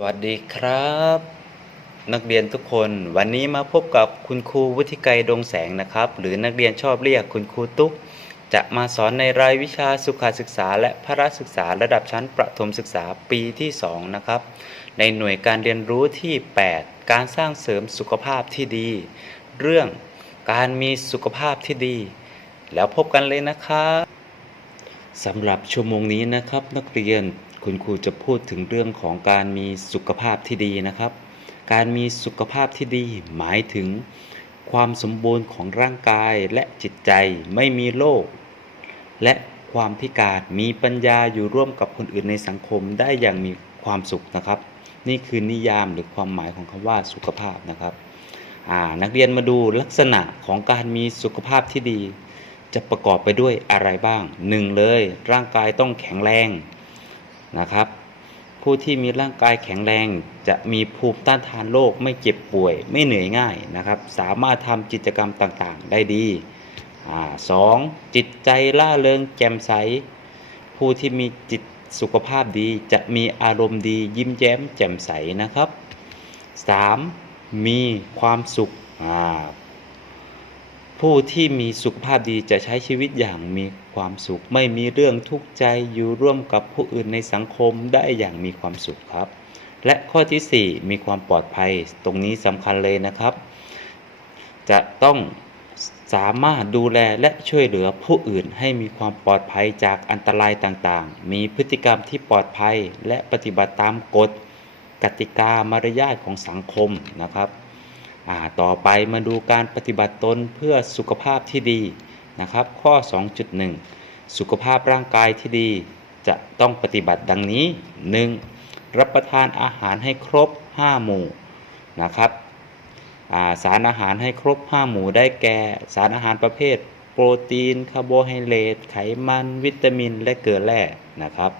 สวัสดีครับ นักเรียนทุกคนวันนี้มาพบกับคุณครูวุฒิไกรดงแสงนะครับ หรือนักเรียนชอบเรียกคุณครูตุ๊ก จะมาสอนในรายวิชาสุขศึกษา และพระศึกษาระดับชั้นประถมศึกษาปีที่ 2 นะครับ ในหน่วยการเรียนรู้ที่ 8 การสร้างเสริมสุขภาพที่ดี เรื่องการมีสุขภาพที่ดี แล้วพบกันเลยนะครับสำหรับชั่วโมงนี้นะครับนักเรียน คุณครูจะพูดถึงเรื่องของการมีสุขภาพที่ดีนะครับ การมีสุขภาพที่ดีหมายถึง ความสมบูรณ์ของร่างกายและจิตใจไม่มีโรคและความพิการมีปัญญาอยู่ร่วมกับคนอื่นในสังคมได้อย่างมีความสุขนะครับ นี่คือนิยามหรือความหมายของคำว่าสุขภาพนะครับนักเรียนมาดูลักษณะของการมีสุขภาพที่ดี จะประกอบไปด้วยอะไรบ้างหนึ่งเลย ร่างกายต้องแข็งแรง นะครับ ผู้ที่มีร่างกายแข็งแรงจะมีภูมิต้านทานโรคไม่เจ็บป่วย ไม่เหนื่อยง่ายนะครับ สามารถทำกิจกรรมต่างๆ ได้ดีอสองจิตใจล่าเริงแจ่มใส ผู้ที่มีจิตสุขภาพดีจะมีอารมณ์ดียิ้มแย้มแจ่มใสนะครับ 3. มีความสุข ผู้ที่มีสุขภาพดีจะใช้ชีวิตอย่างมีความสุข ไม่มีเรื่องทุกข์ใจอยู่ร่วมกับผู้อื่นในสังคมได้อย่างมีความสุขครับ และข้อที่ 4 มีความปลอดภัย ตรงนี้สำคัญเลยนะครับ จะต้องสามารถดูแลและช่วยเหลือผู้อื่นให้มีความปลอดภัยจากอันตรายต่างๆ มีพฤติกรรมที่ปลอดภัยและปฏิบัติตามกฎกติกามารยาทของสังคมนะครับ ต่อไปมาดูการปฏิบัติตนเพื่อสุขภาพที่ดีนะครับ ข้อ 2.1 สุขภาพร่างกายที่ดีจะต้องปฏิบัติดังนี้ 1. รับประทานอาหารให้ครบ 5 หมู่นะครับาสารอาหารให้ครบ 5 หมู่ได้แก่สารอาหารประเภท โปรตีนคาร์โบไฮเดรตไขมัน วิตามิน และเกลือแร่นะครับ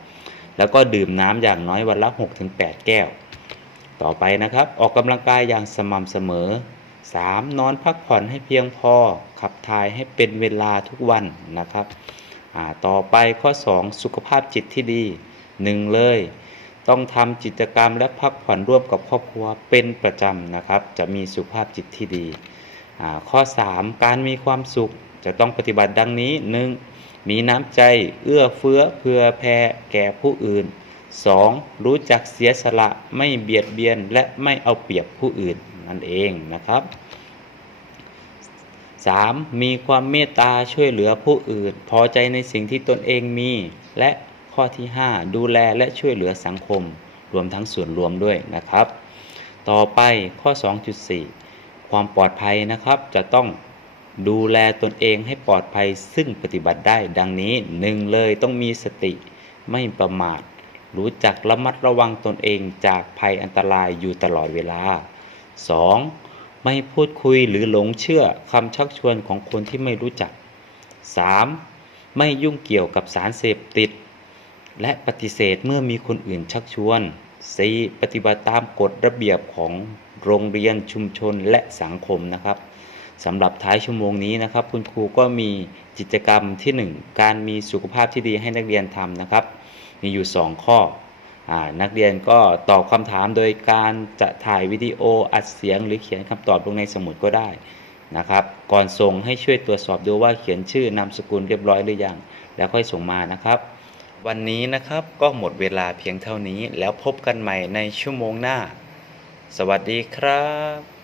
แล้วก็ดื่มน้ำอย่างน้อยวันละ 6-8 แก้ว ต่อไปนะครับ ออกกำลังกายอย่างสม่ำเสมอ 3. นอนพักผ่อนให้เพียงพอ ขับถ่ายให้เป็นเวลาทุกวันนะครับ ต่อไปข้อ 2 สุขภาพจิตที่ดี 1 เลย ต้องทำกิจกรรมและพักผ่อนร่วมกับครอบครัวเป็นประจำนะครับ จะมีสุขภาพจิตที่ดี ข้อ 3 การมีความสุขจะต้องปฏิบัติดังนี้ 1. มีน้ำใจ เอื้อเฟื้อเผื่อแผ่แก่ผู้อื่น 2. รู้จักเสียสละไม่เบียดเบียนและไม่เอาเปรียบผู้อื่นนั่นเองนะครับ 3. มีความเมตตาช่วยเหลือผู้อื่น พอใจในสิ่งที่ตนเองมี และข้อที่ 5 ดูแลและช่วยเหลือสังคม รวมทั้งส่วนรวมด้วยนะครับ ต่อไปข้อ 2.4 ความปลอดภัยนะครับจะต้องดูแลตนเองให้ปลอดภัยซึ่งปฏิบัติได้ดังนี้ 1 เลยต้องมีสติไม่ประมาท รู้จักระมัดระวังตนเองจากภัยอันตรายอยู่ตลอดเวลา 2. ไม่พูดคุยหรือหลงเชื่อคำชักชวนของคนที่ไม่รู้จัก 3. ไม่ยุ่งเกี่ยวกับสารเสพติด และปฏิเสธเมื่อมีคนอื่นชักชวน 4. ปฏิบัติตามกฎระเบียบของโรงเรียนชุมชนและสังคมนะครับสำหรับท้ายชั่วโมงนี้นะครับ คุณครูก็มีกิจกรรมที่ 1 การมีสุขภาพที่ดีให้นักเรียนทำนะครับ มีอยู่ 2 ข้ออนักเรียนก็ตอบคำถามโดยการจะถ่ายวิดีโออัดเสียง หรือเขียนคำตอบลงในสมุดก็ได้นะครับ ก่อนส่งให้ช่วยตรวจสอบดูว่าเขียนชื่อนามสกุลเรียบร้อยหรือยัง แล้วค่อยส่งมานะครับ วันนี้นะครับก็หมดเวลาเพียงเท่านี้แล้วพบกันใหม่ในชั่วโมงหน้า สวัสดีครับ